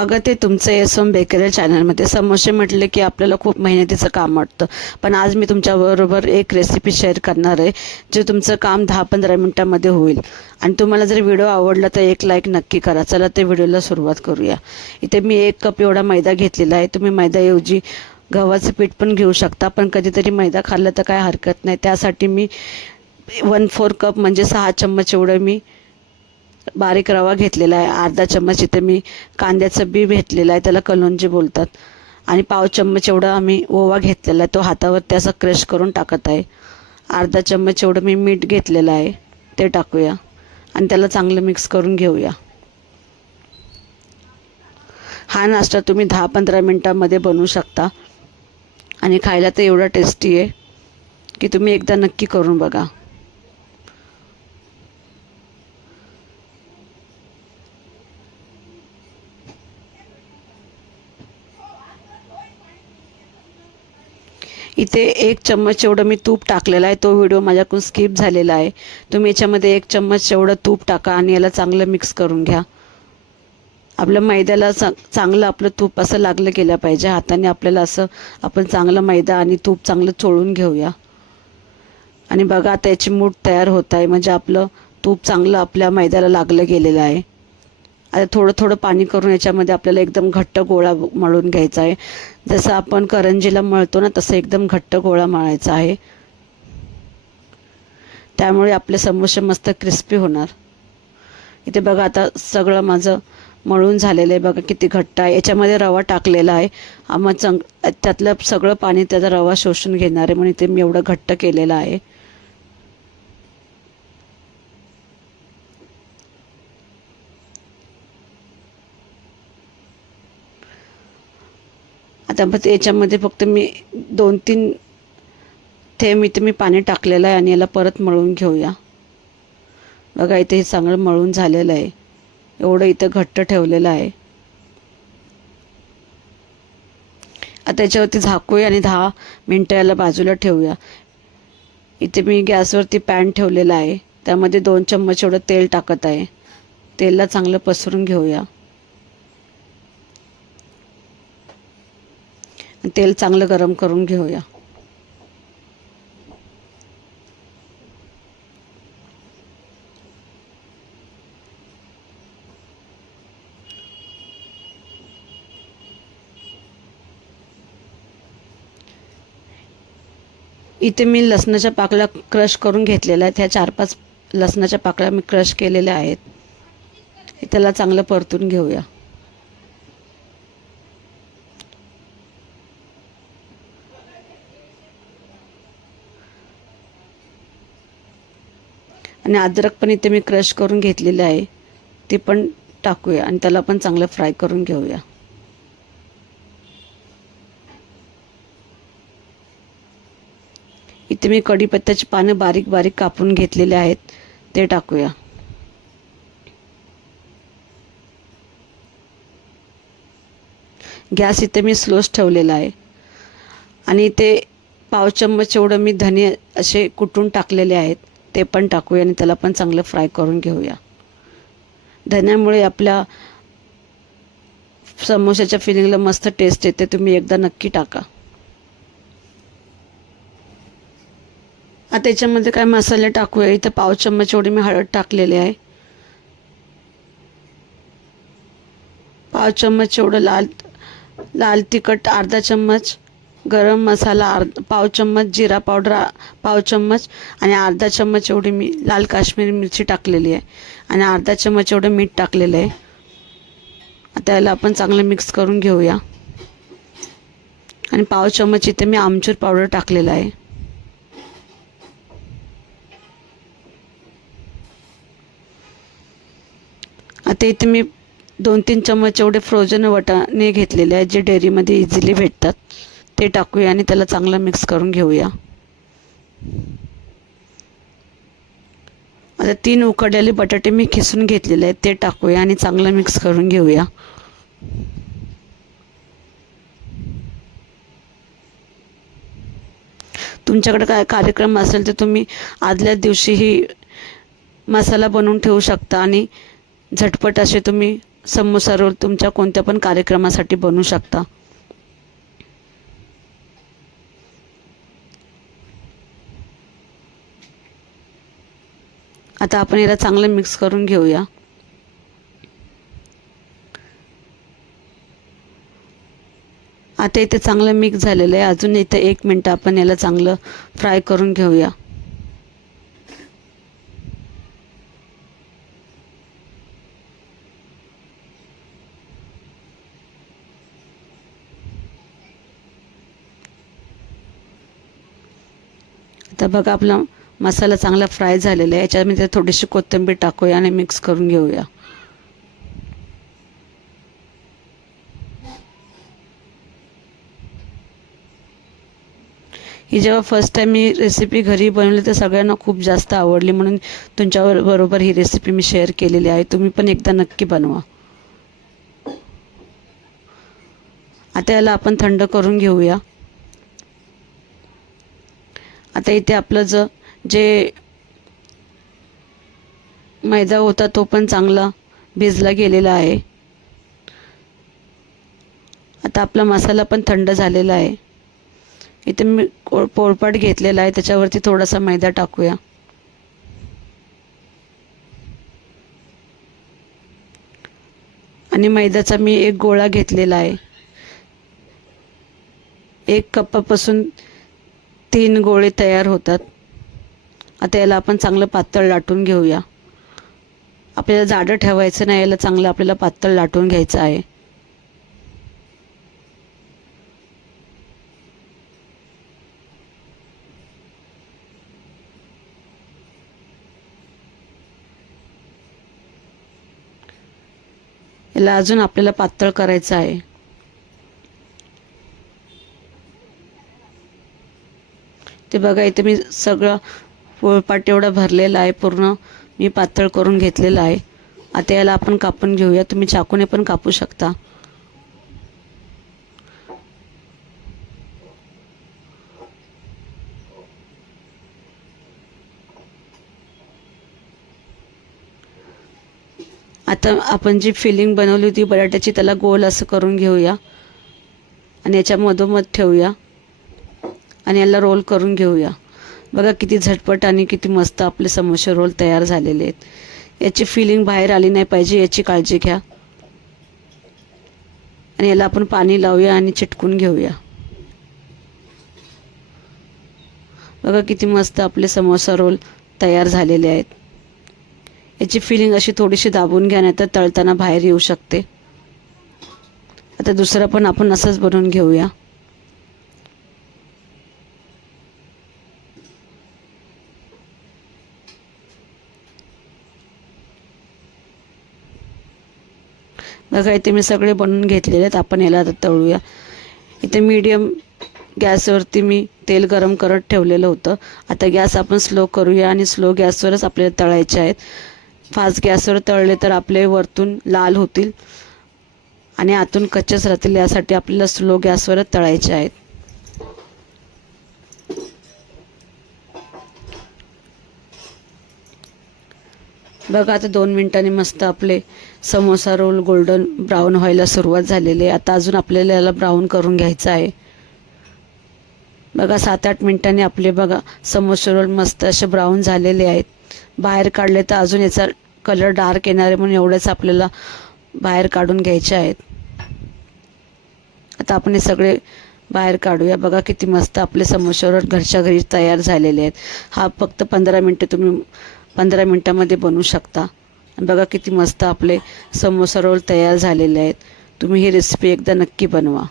स्वागत आहे तुमचं एस एम बेकरी चॅनलमध्ये समोसे म्हटले की आपल्याला खूप मेहनतीचं काम वाटतं. पण आज मी तुमच्याबरोबर एक रेसिपी शेअर करणार आहे जे तुमचं काम दहा पंधरा मिनटामध्ये होईल. आणि तुम्हाला जर व्हिडिओ आवडला तर एक लाईक नक्की करा. चला ते व्हिडिओला सुरुवात करूया. इथे मी एक कप एवढा मैदा घेतलेला आहे. तुम्ही मैदाऐवजी गव्हाचं पीठ पण घेऊ शकता पण कधीतरी मैदा खाल्लं तर काय हरकत नाही. त्यासाठी मी वन फोर कप म्हणजे सहा चम्मच एवढं मी बारीक रवा घेतलेला आहे. अर्धा चम्मच इथे मी कांद्याचं बी घेतलेलं आहे. त्याला कलोंजी बोलतात. आणि पाव चम्मच एवढा आम्ही ओवा घेतलेला आहे. तो हातावरती त्याचा क्रश करून टाकत आहे. अर्धा चम्मच एवढं मी मीठ घेतलेलं आहे. ते टाकूया. आणि त्याला चांगलं मिक्स करून घेऊया. हा नाश्ता तुम्ही दहा पंधरा मिनटामध्ये बनवू शकता. आणि खायला तर एवढा टेस्टी आहे की तुम्ही एकदा नक्की करून बघा. इथे एक चम्मच एवढं मी तूप टाकलेलं आहे तो व्हिडिओ माझ्याकडून स्किप झालेला आहे. तुम्ही याच्यामध्ये एक चम्मच एवढं तूप टाका आणि याला चांगलं मिक्स करून घ्या. आपल्या मैद्याला चा चांगलं आपलं तूप असं लागलं गेलं पाहिजे. हाताने आपल्याला असं आपण चांगलं मैदा आणि तूप चांगलं चोळून घेऊया. आणि बघा आता याची मूठ तयार होत आहे. म्हणजे आपलं तूप चांगलं आपल्या मैद्याला लागलं गेलेलं आहे. आता थोडं थोडं पाणी करून याच्यामध्ये आपल्याला एकदम घट्ट गोळा मळून घ्यायचा आहे. जसं आपण करंजीला मळतो ना तसं एकदम घट्ट गोळा मळायचा आहे. त्यामुळे आपले समोसे मस्त क्रिस्पी होणार. इथे बघा आता सगळं माझं मळून झालेलं आहे. बघा किती घट्ट आहे. याच्यामध्ये रवा टाकलेला आहे. आम्हा चंग त्यातलं सगळं पाणी त्याचा रवा शोषून घेणार आहे म्हणून इथे मी एवढं घट्ट केलेलं आहे. आता बस याच्यामध्ये फक्त मी दोन तीन थेंब इथे मी पाणी टाकलेलं आहे आणि याला परत मळून घेऊया. बघा इथे हे चांगलं मळून झालेलं आहे. एवढं इथं घट्ट ठेवलेलं आहे. आता याच्यावरती झाकूया आणि दहा मिनटं याला बाजूला ठेवूया. इथे मी गॅसवरती पॅन ठेवलेला आहे. त्यामध्ये दोन चम्मच एवढं तेल टाकत आहे. तेलला चांगलं पसरून घेऊया. तेल चांगलं गरम करून घेऊया. इथे मी लसणाच्या पाकळ्या क्रश करून घेतलेल्या आहेत. ह्या चार पाच लसणाच्या पाकळ्या मी क्रश केलेल्या आहेत. त्याला चांगलं परतून घेऊया. आणि अद्रक पण इथे मी क्रश करून घेतलेलं आहे. ते पण टाकूया आणि त्याला पण चांगलं फ्राय करून घेऊया. इथे मी कढीपत्त्याची पानं बारीक बारीक कापून घेतलेले आहेत. ते टाकूया. गॅस इथे मी स्लोच ठेवलेला आहे. आणि इथे पाव चम्मच एवढं मी धने असे कुटून टाकलेले आहेत. ते पण टाकूया आणि त्याला पण चांगलं फ्राय करून घेऊया. धन्यामुळे आपल्या समोशाच्या फिलिंगला मस्त टेस्ट येते. तुम्ही एकदा नक्की टाका. आता याच्यामध्ये काय मसाले टाकूया. इथं पाव चम्मच एवढी मी हळद टाकलेली आहे. पाव चम्मच एवढं लाल लाल तिखट अर्धा चम्मच. गरम मसाला अर्ध पाव चम्मच जिरा पावडर पाव चम्मच आणि अर्धा चम्मच एवढी मी लाल काश्मीरी मिरची टाकलेली आहे. आणि अर्धा चम्मच एवढं मीठ टाकलेलं आहे. आता याला आपण चांगलं मिक्स करून घेऊया. आणि पाव चम्मच इथे मी आमचूर पावडर टाकलेला आहे. आता इथे मी दोन तीन चम्मच एवढे फ्रोझन वटाणे घेतलेले आहेत जे डेअरीमध्ये इझिली भेटतात. ते टाकूया आणि त्याला चांगलं मिक्स करून घेऊया. आता तीन उकडलेले बटाटे मी खिसून घेतलेले आहेत ते टाकूया आणि चांगलं मिक्स करून घेऊया. तुमच्याकडे काय कार्यक्रम असेल तर तुम्ही आदल्या दिवशीही मसाला बनवून ठेवू शकता आणि झटपट असे तुम्ही समोसा रोल तुमच्या कोणत्या पण कार्यक्रमासाठी बनवू शकता. आता आपण याला चांगलं मिक्स करून घेऊया. आता इथे चांगलं मिक्स झालेलं आहे. अजून इथे एक मिनटं आपण याला चांगलं फ्राय करून घेऊया. आता बघा आपलं मसाला चांगला फ्राय झालेला आहे. याच्यामध्ये थोडीशी कोथिंबीर टाकूया आणि मिक्स करून घेऊया. ही जेव्हा फर्स्ट टाईम मी रेसिपी घरी बनवली तर सगळ्यांना खूप जास्त आवडली. म्हणून तुमच्यावर बरोबर ही रेसिपी मी शेअर केलेली आहे. तुम्ही पण एकदा नक्की बनवा. आता याला आपण थंड करून घेऊया. आता इथे आपलं जर जे मैदा होता तो पण चांगला भिजला गेलेला आहे. आता आपला मसाला पण थंड झालेला आहे. इथे मी को पोळपाट घेतलेला आहे त्याच्यावरती थोडासा मैदा टाकूया. आणि मैद्याचा मी एक गोळा घेतलेला आहे. एक कपापासून तीन गोळे तयार होतात. आता याला आपण चांगलं पातळ लाटून घेऊया. आपल्याला जाडं ठेवायचं नाही याला चांगलं आपल्याला पातळ लाटून घ्यायचं आहे. याला अजून आपल्याला पातळ करायचं आहे. ते बघा इथे मी सगळं पोळपाट एवढा भरलेला आहे पूर्ण मी पातळ करून घेतलेलं आहे. आता याला आपण कापून घेऊया. तुम्ही चाकूने पण कापू शकता. आता आपण जी फिलिंग बनवली होती बटाट्याची त्याला गोल असं करून घेऊया. आणि याच्या मधोमध ठेवूया. आणि याला रोल करून घेऊया. बघा किती झटपट आणि किती मस्त आपले समोसे रोल तयार झालेले आहेत. याची फिलिंग बाहेर आली नाही पाहिजे याची काळजी घ्या. आणि याला आपण पाणी लावूया आणि चिटकून घेऊया. बघा किती मस्त आपले समोसा रोल तयार झालेले आहेत. याची फिलिंग अशी थोडीशी दाबून घ्या नाही तर तळताना बाहेर येऊ शकते. आता दुसरं पण आपण असंच बनवून घेऊया. बघा इथे मी सगळे बनवून घेतलेले आहेत. आपण याला आता तळूया. इथे मीडियम गॅसवरती मी तेल गरम करत ठेवलेलं होतं. आता गॅस आपण स्लो करूया आणि स्लो गॅसवरच आपल्याला तळायचे आहेत. फास्ट गॅसवर तळले तर आपले वरतून लाल होतील. आणि आतून कच्चेच राहतील. यासाठी आपल्याला स्लो गॅसवरच तळायचे आहेत. बघा आता दोन मिनिटांनी मस्त आपले समोसा रोल गोल्डन ब्राऊन व्हायला सुरुवात झालेली आहे. आता अजून आपल्याला याला ब्राऊन करून घ्यायचं आहे. बघा सात आठ मिनटांनी आपले बघा समोसा रोल मस्त असे ब्राऊन झालेले आहेत. बाहेर काढले तर अजून याचा कलर डार्क येणार आहे म्हणून एवढेच आपल्याला बाहेर काढून घ्यायचे आहेत. आता आपण हे सगळे बाहेर काढूया. बघा किती मस्त आपले समोसावर घरच्या घरी तयार झालेले आहेत. हा फक्त पंधरा मिनटं तुम्ही पंधरा मिनटामध्ये बनवू शकता. बघा किती मस्त आपले समोसा रोल तयार झालेले आहेत. तुम्ही ही रेसिपी एकदा नक्की बनवा.